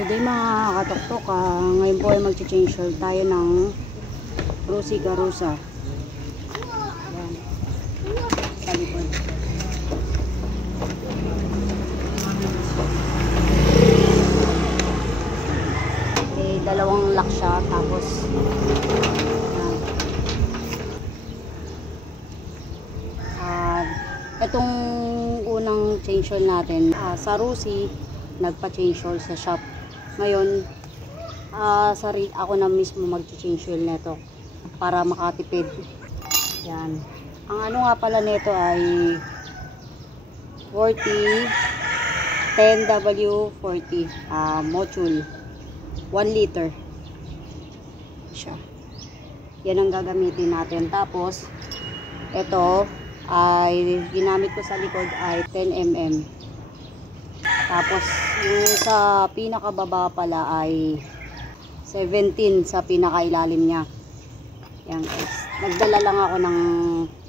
Good day mga katuktok, ngayon po ay mag-change oil tayo ng Rusi Garusa. Yan. Sa likod. Okay, dalawang lock siya, tapos yan. Itong unang change oil natin sa Rusi, nagpa-change oil sa shop. Ngayon, ako na mismo mag-change oil nito para makatipid. Yan. Ang ano nga pala nito ay 10W40 module 1 liter siya. Yan ang gagamitin natin. Tapos ito ay ginamit ko sa likod ay 10mm. Tapos yung sa pinakababa pala ay 17 sa pinakailalim niya. Yan guys. Nagdala lang ako ng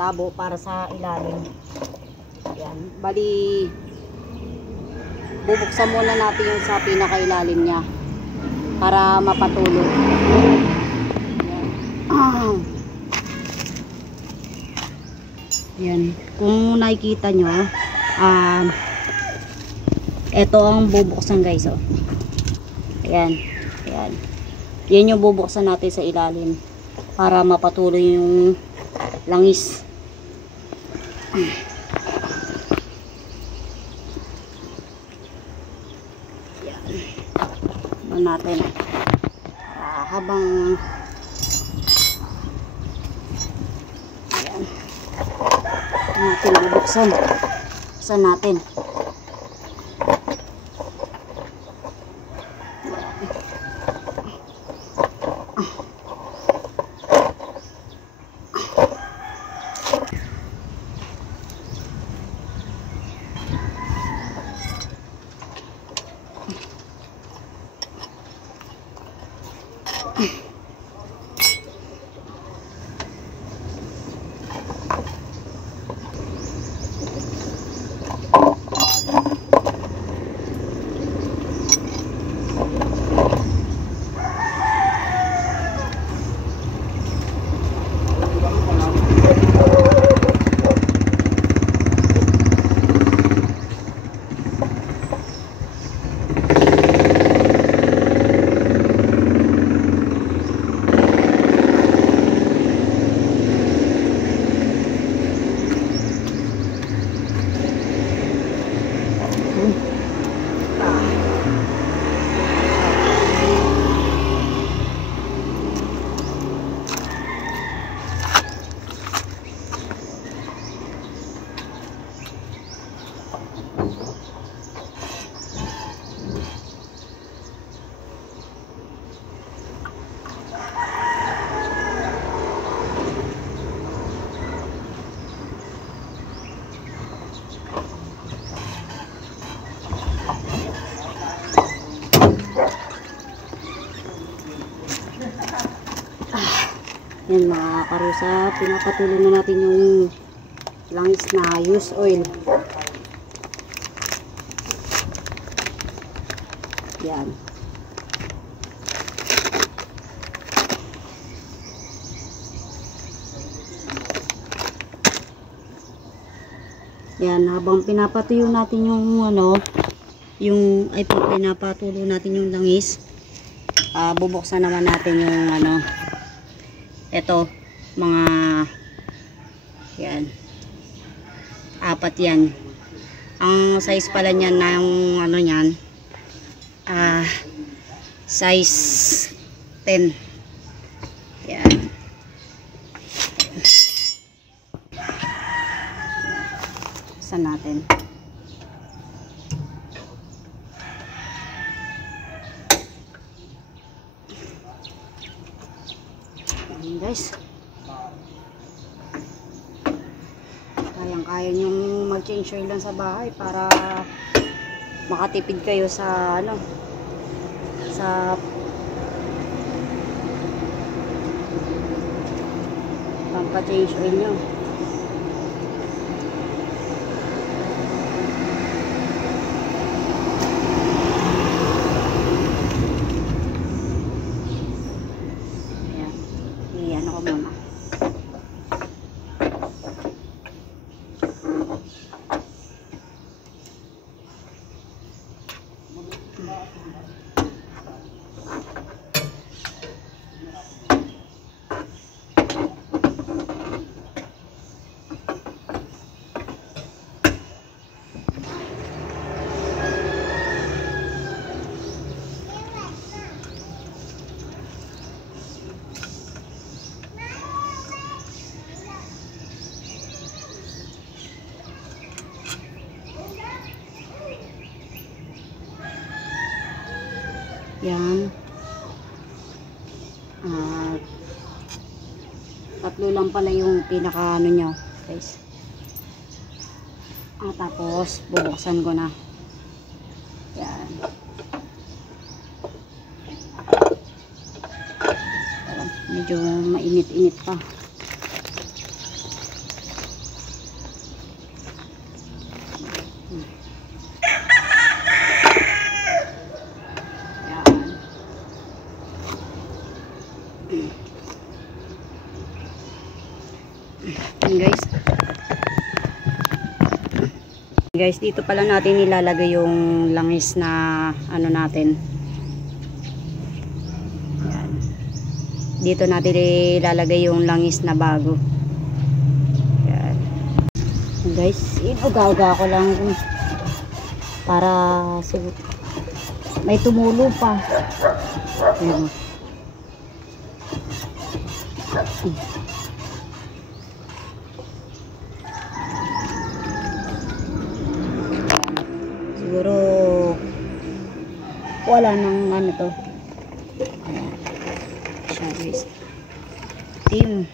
tabo para sa ilalim. Yan. Bali, bubuksan muna natin yung sa pinakailalim niya para mapatulog. Yan. Yan. Kung nakikita nyo, ito ang bubuksan guys, oh. Ayan, ayan. Yan yung bubuksan natin sa ilalim para mapatuloy yung langis. Ayan. Ano natin? Habang ayan. Natin bubuksan. Buksan natin. Yan mga karusa, pinapatuloy na natin yung langis na used oil. Yan. Yan, habang pinapatuyo natin yung pinapatulo natin yung langis, bubuksan naman natin yung ito, mga yan, 4 yan. Ang size pala niyan na yung niyan, size 10. Yan. Saan natin? Guys, kayang-kaya nyong mag-change oil lang sa bahay para makatipid kayo sa sa pampa-change oil nyo. pa muna. Yan. Tatlo lang pala yung pinaka ano nyo, guys. Tapos bubuksan ko na. Yan. Medyo mainit-init pa. Guys, dito pala natin ilalagay yung langis na ano natin. Yan. Dito natin ilalagay yung langis na bago. Yan. Guys, inugaga ko lang para may tumulo pa. Yan. Siguro wala nang ano to. Ayan. Siya guys. Team.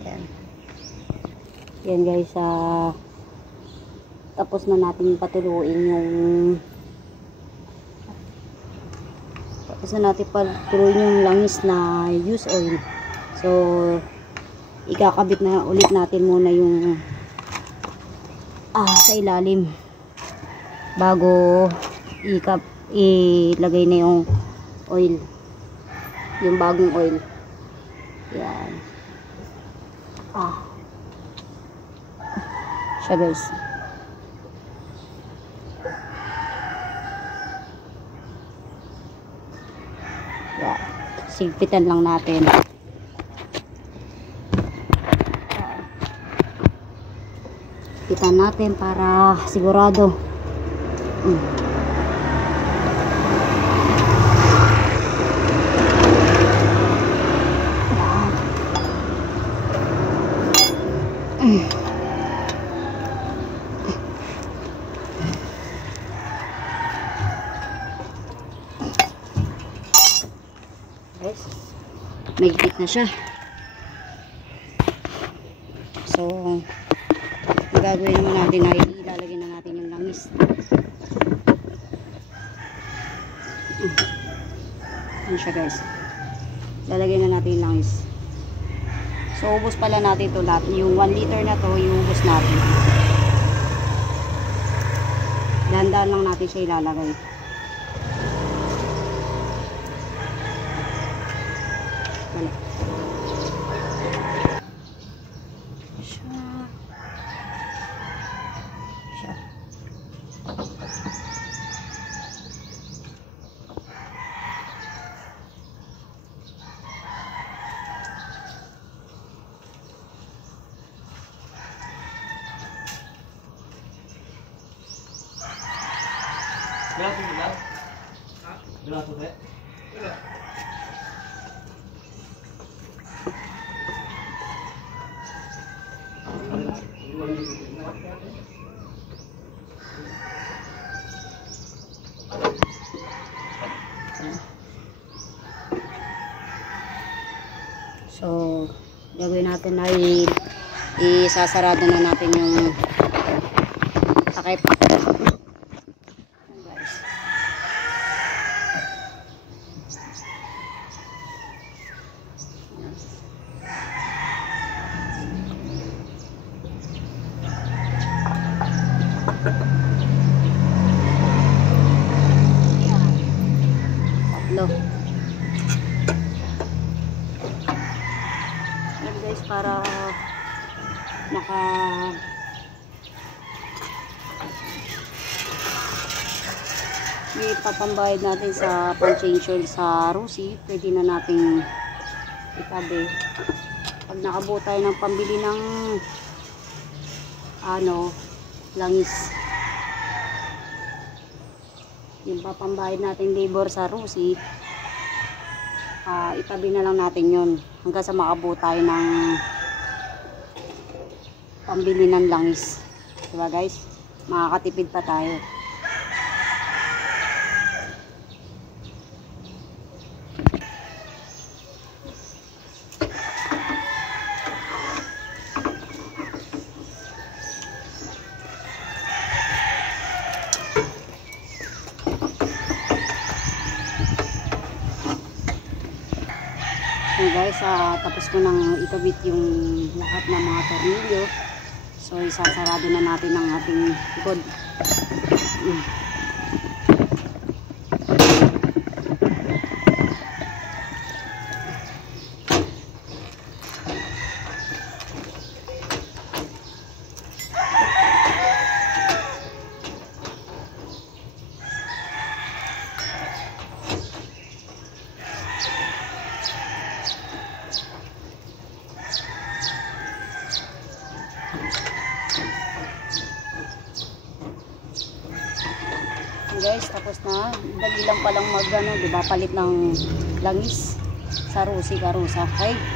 Ayan. Yan guys, tapos na natin patuluin yung langis na use oil. So ikakabit na ulit natin muna yung sa ilalim bago ilagay na yung oil, yung bagong oil. Yan. Siya guys. Yan. Sigpitan lang natin. Sigpitan natin para sigurado. Mahigpit na siya. So ang gagawin naman natin ay ilalagay na natin yung langis. Yan siya guys. Lalagay na natin yung langis. So ubos pala natin ito lahat. Yung 1 liter na to, yung ubos natin. Dahan-dahan lang natin siya ilalagay. Wala. Grato nila? Ha? Grato ba? Wala. So gagawin natin ay isasarado na natin yung takip. Tatlo. ipapambayad natin sa pang-change oil sa Rusi, pwede na nating itabi. Pag nakabuo tayo ng pambili ng langis, yung papambayad natin labor sa Rusi, itabi na lang natin yun hanggang sa makabuo tayo ng pambili ng langis, diba guys? Makakatipid pa tayo. So guys, tapos ko nang ikabit yung lahat ng mga tornilyo. So isasarado na natin ang ating likod. Guys, tapos na. Dali lang palang diba, palit ng langis sa Rusi Karusa. Okay?